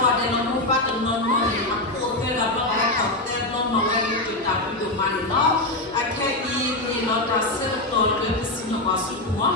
qua đây nó mua phát từng non non thì mặc cô thế là nó lại học tên nó mà cái chuyện tạo cái điều mà nó ai cái gì thì nó đã sẽ rồi cái xin nó qua số của